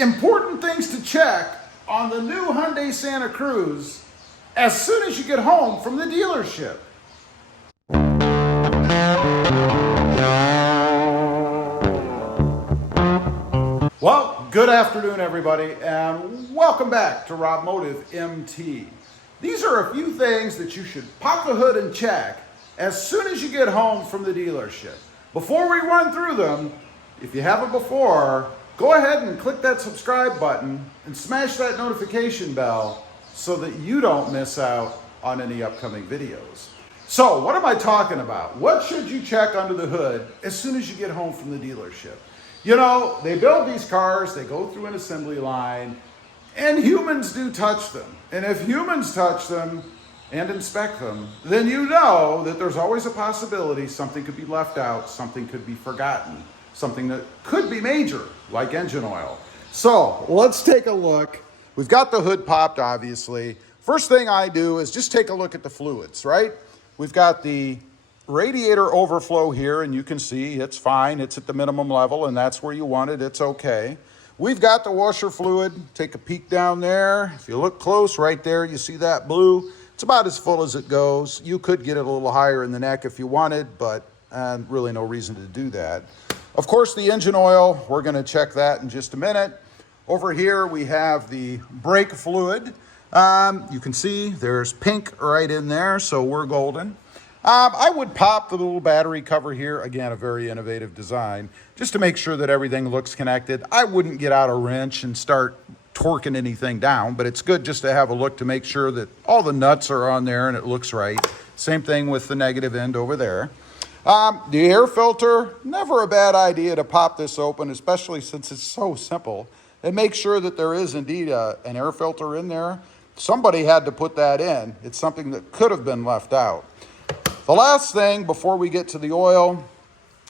Important things to check on the new Hyundai Santa Cruz as soon as you get home from the dealership. Well, good afternoon everybody, and welcome back to Robmotive MT. These are a few things that you should pop the hood and check as soon as you get home from the dealership. Before we run through them, if you haven't before, go ahead and click that subscribe button and smash that notification bell so that you don't miss out on any upcoming videos. So what am I talking about? What should you check under the hood as soon as you get home from the dealership? You know, they build these cars, they go through an assembly line, and humans do touch them. And if humans touch them and inspect them, then you know that there's always a possibility something could be left out, something could be forgotten, something that could be major, like engine oil. So let's take a look. We've got the hood popped, obviously. First thing I do is just take a look at the fluids, right? We've got the radiator overflow here, and you can see it's fine. It's at the minimum level, and that's where you want it. It's okay. We've got the washer fluid. Take a peek down there. If you look close right there, you see that blue. It's about as full as it goes. You could get it a little higher in the neck if you wanted, but really no reason to do that. Of course, the engine oil, we're going to check that in just a minute. Over here, we have the brake fluid. You can see there's pink right in there, so we're golden. I would pop the little battery cover here. Again, a very innovative design, just to make sure that everything looks connected. I wouldn't get out a wrench and start torquing anything down, but it's good just to have a look to make sure that all the nuts are on there and it looks right. Same thing with the negative end over there. The air filter, never a bad idea to pop this open, especially since it's so simple, and make sure that there is indeed an air filter in there. Somebody had to put that in. It's something that could have been left out. The last thing before we get to the oil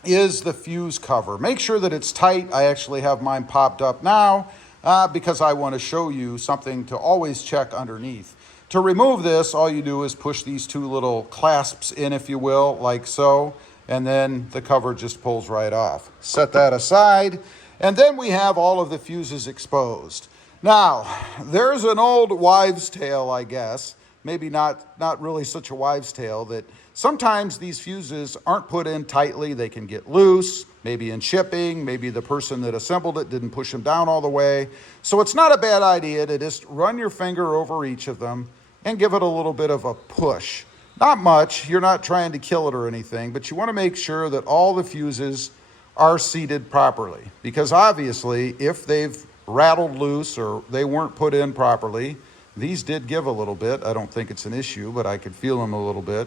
is the fuse cover. Make sure that it's tight. I actually have mine popped up now because I want to show you something to always check underneath. To remove this, all you do is push these two little clasps in, if you will, like so, and then the cover just pulls right off. Set that aside, and then we have all of the fuses exposed. Now, there's an old wives' tale, I guess, maybe not really such a wives' tale, that sometimes these fuses aren't put in tightly. They can get loose, maybe in shipping, maybe the person that assembled it didn't push them down all the way. So it's not a bad idea to just run your finger over each of them and give it a little bit of a push. Not much, you're not trying to kill it or anything, but you want to make sure that all the fuses are seated properly, because obviously if they've rattled loose or they weren't put in properly, these did give a little bit. I don't think it's an issue, but I could feel them a little bit.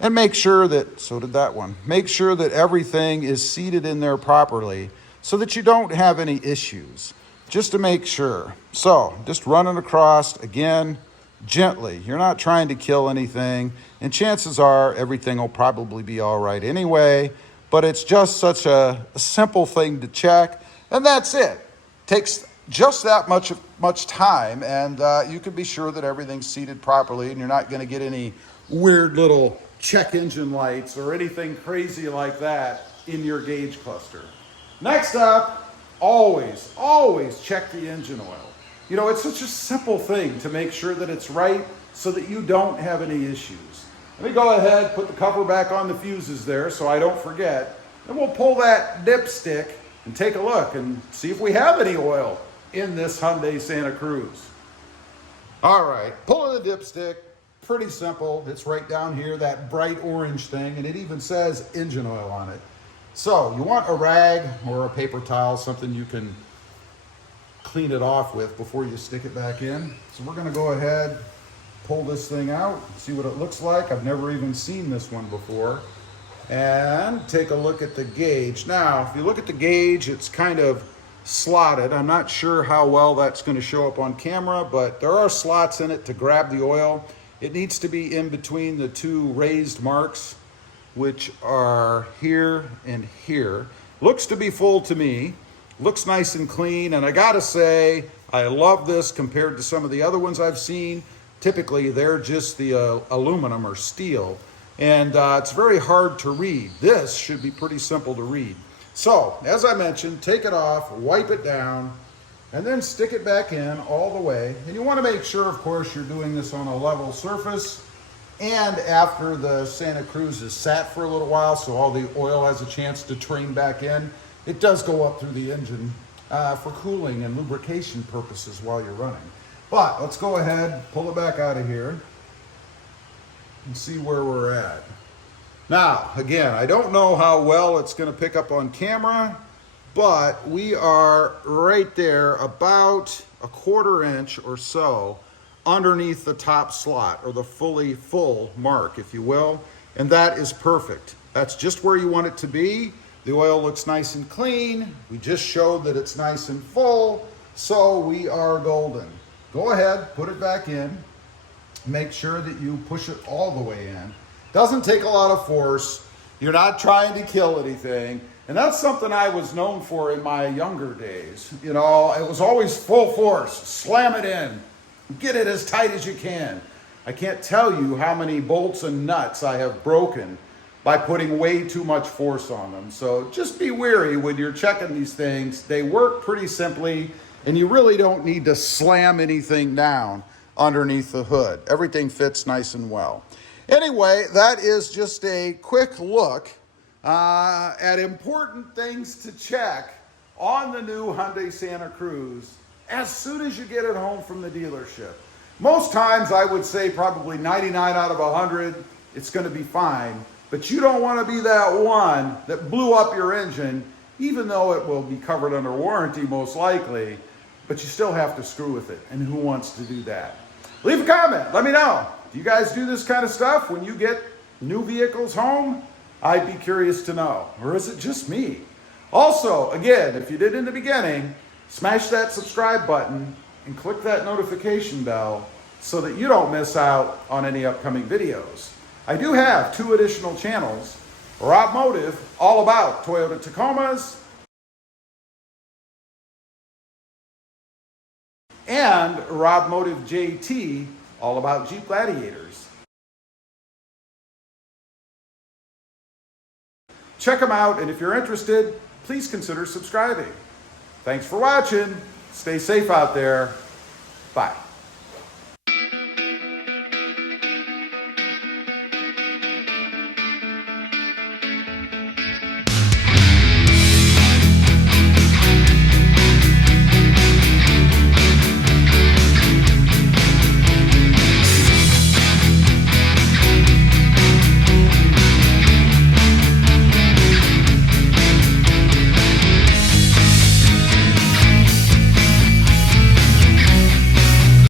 And make sure that, so did that one, make sure that everything is seated in there properly so that you don't have any issues, just to make sure. So just running across, again, gently. You're not trying to kill anything, and chances are everything will probably be all right anyway, but it's just such a simple thing to check, and that's it. Takes just that much time, and you can be sure that everything's seated properly and you're not going to get any weird little check engine lights or anything crazy like that in your gauge cluster. Next up, always check the engine oil. You know, it's such a simple thing to make sure that it's right so that you don't have any issues. Let me go ahead, put the cover back on the fuses there so I don't forget. Then we'll pull that dipstick and take a look and see if we have any oil in this Hyundai Santa Cruz. All right, pulling the dipstick, pretty simple. It's right down here, that bright orange thing, and it even says engine oil on it. So you want a rag or a paper towel, something you can clean it off with before you stick it back in. So we're gonna go ahead, pull this thing out, see what it looks like. I've never even seen this one before. And take a look at the gauge. Now, if you look at the gauge, it's kind of slotted. I'm not sure how well that's going to show up on camera, but there are slots in it to grab the oil. It needs to be in between the two raised marks, which are here and here. Looks to be full to me. Looks nice and clean, and I gotta say, I love this compared to some of the other ones I've seen. Typically, they're just the aluminum or steel, and it's very hard to read. This should be pretty simple to read. So, as I mentioned, take it off, wipe it down, and then stick it back in all the way. And you want to make sure, of course, you're doing this on a level surface and after the Santa Cruz is sat for a little while, so all the oil has a chance to drain back in. It does go up through the engine for cooling and lubrication purposes while you're running. But let's go ahead, pull it back out of here and see where we're at. Now, again, I don't know how well it's going to pick up on camera, but we are right there about a 1/4 inch or so underneath the top slot, or the fully full mark, if you will. And that is perfect. That's just where you want it to be. The oil looks nice and clean. We just showed that it's nice and full, so we are golden. Go ahead, put it back in. Make sure that you push it all the way in. Doesn't take a lot of force. You're not trying to kill anything. And that's something I was known for in my younger days. You know, it was always full force. Slam it in. Get it as tight as you can. I can't tell you how many bolts and nuts I have broken by putting way too much force on them. So just be wary when you're checking these things. They work pretty simply, and you really don't need to slam anything down underneath the hood. Everything fits nice and well. Anyway, that is just a quick look at important things to check on the new Hyundai Santa Cruz as soon as you get it home from the dealership. Most times I would say probably 99 out of 100, it's going to be fine. But you don't want to be that one that blew up your engine, even though it will be covered under warranty most likely, but you still have to screw with it. And who wants to do that? Leave a comment. Let me know. Do you guys do this kind of stuff when you get new vehicles home? I'd be curious to know. Or is it just me? Also, again, if you did in the beginning, smash that subscribe button and click that notification bell so that you don't miss out on any upcoming videos. I do have 2 additional channels. Rob Motive, all about Toyota Tacomas, and Rob Motive JT, all about Jeep Gladiators. Check them out, and if you're interested, please consider subscribing. Thanks for watching. Stay safe out there. Bye.